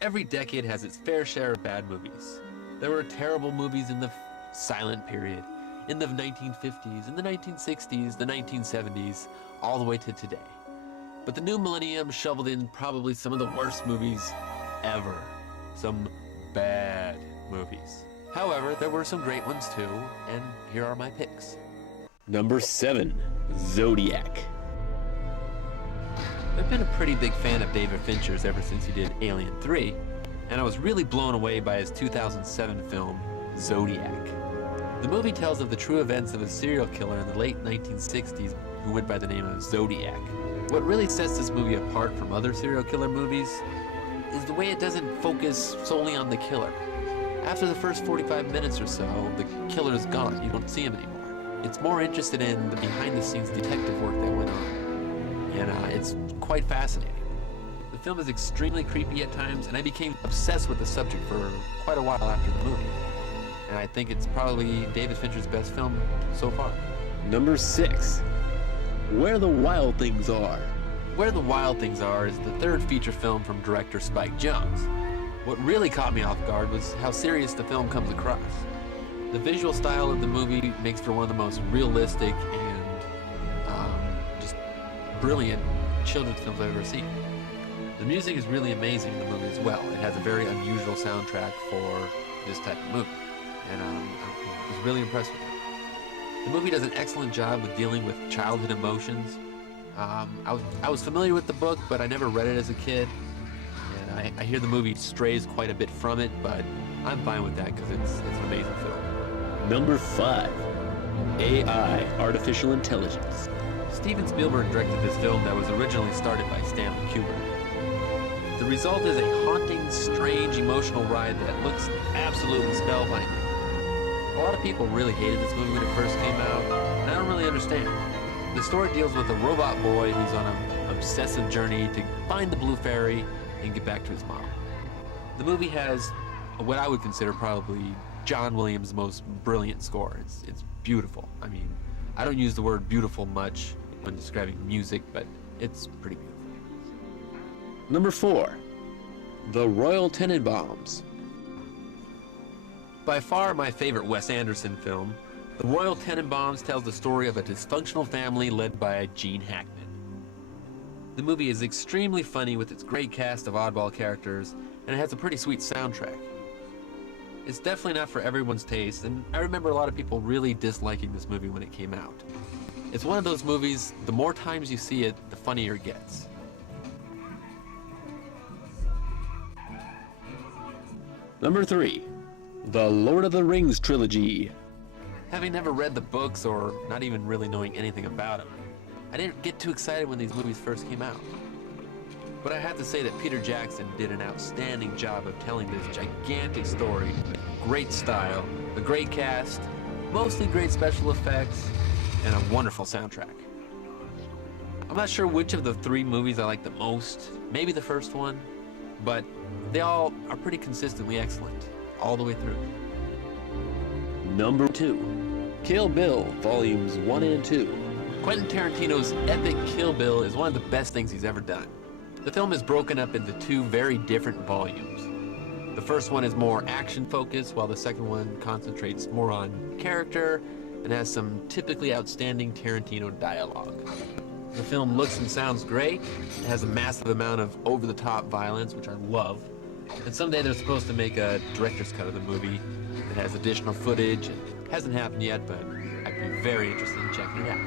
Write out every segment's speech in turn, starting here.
Every decade has its fair share of bad movies. There were terrible movies in the silent period, in the 1950s, in the 1960s, the 1970s, all the way to today. But the new millennium shoveled in probably some of the worst movies ever. Some bad movies. However, there were some great ones too, and here are my picks. Number 7, Zodiac. I've been a pretty big fan of David Fincher's ever since he did Alien 3, and I was really blown away by his 2007 film, Zodiac. The movie tells of the true events of a serial killer in the late 1960s who went by the name of Zodiac. What really sets this movie apart from other serial killer movies is the way it doesn't focus solely on the killer. After the first 45 minutes or so, the killer is gone. You don't see him anymore. It's more interested in the behind-the-scenes detective work that went on. And it's quite fascinating. The film is extremely creepy at times, and I became obsessed with the subject for quite a while after the movie. And I think it's probably David Fincher's best film so far. Number 6, Where the Wild Things Are. Where the Wild Things Are is the third feature film from director Spike Jonze. What really caught me off guard was how serious the film comes across. The visual style of the movie makes for one of the most realistic and just brilliant children's films I've ever seen. The music is really amazing in the movie as well. It has a very unusual soundtrack for this type of movie, and I was really impressed with it. The movie does an excellent job with dealing with childhood emotions. I was familiar with the book, but I never read it as a kid, and I hear the movie strays quite a bit from it, but I'm fine with that because it's an amazing film. Number 5, AI, Artificial Intelligence. Steven Spielberg directed this film that was originally started by Stanley Kubrick. The result is a haunting, strange, emotional ride that looks absolutely spellbinding. A lot of people really hated this movie when it first came out, and I don't really understand. The story deals with a robot boy who's on an obsessive journey to find the blue fairy and get back to his mom. The movie has what I would consider probably John Williams' most brilliant score. It's beautiful. I mean, I don't use the word beautiful much when describing music, but it's pretty beautiful. Number 4, The Royal Tenenbaums. By far my favorite Wes Anderson film, The Royal Tenenbaums tells the story of a dysfunctional family led by Gene Hackman. The movie is extremely funny with its great cast of oddball characters, and it has a pretty sweet soundtrack. It's definitely not for everyone's taste, and I remember a lot of people really disliking this movie when it came out. It's one of those movies, the more times you see it, the funnier it gets. Number 3, The Lord of the Rings Trilogy. Having never read the books or not even really knowing anything about them, I didn't get too excited when these movies first came out. But I have to say that Peter Jackson did an outstanding job of telling this gigantic story, great style, a great cast, mostly great special effects, and a wonderful soundtrack. I'm not sure which of the 3 movies I like the most, maybe the first one, but they all are pretty consistently excellent, all the way through. Number 2, Kill Bill, Volumes 1 and 2. Quentin Tarantino's epic Kill Bill is one of the best things he's ever done. The film is broken up into 2 very different volumes. The first one is more action-focused, while the second one concentrates more on character and has some typically outstanding Tarantino dialogue. The film looks and sounds great. It has a massive amount of over-the-top violence, which I love. And someday they're supposed to make a director's cut of the movie that has additional footage. It hasn't happened yet, but I'd be very interested in checking it out.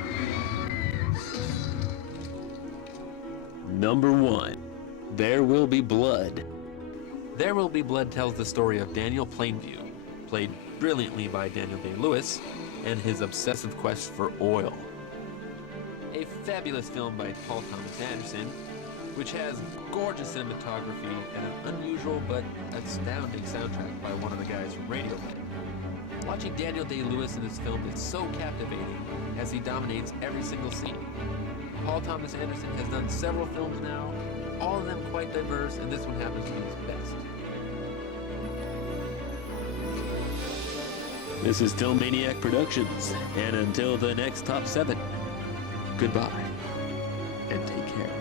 Number 1, There Will Be Blood. There Will Be Blood tells the story of Daniel Plainview, played brilliantly by Daniel Day-Lewis, and his obsessive quest for oil. A fabulous film by Paul Thomas Anderson, which has gorgeous cinematography and an unusual but astounding soundtrack by one of the guys from Radiohead. Watching Daniel Day-Lewis in this film is so captivating as he dominates every single scene. Paul Thomas Anderson has done several films now, all of them quite diverse, and this one happens to be his best. This is Filmmaniac Productions, and until the next Top 7, goodbye, and take care.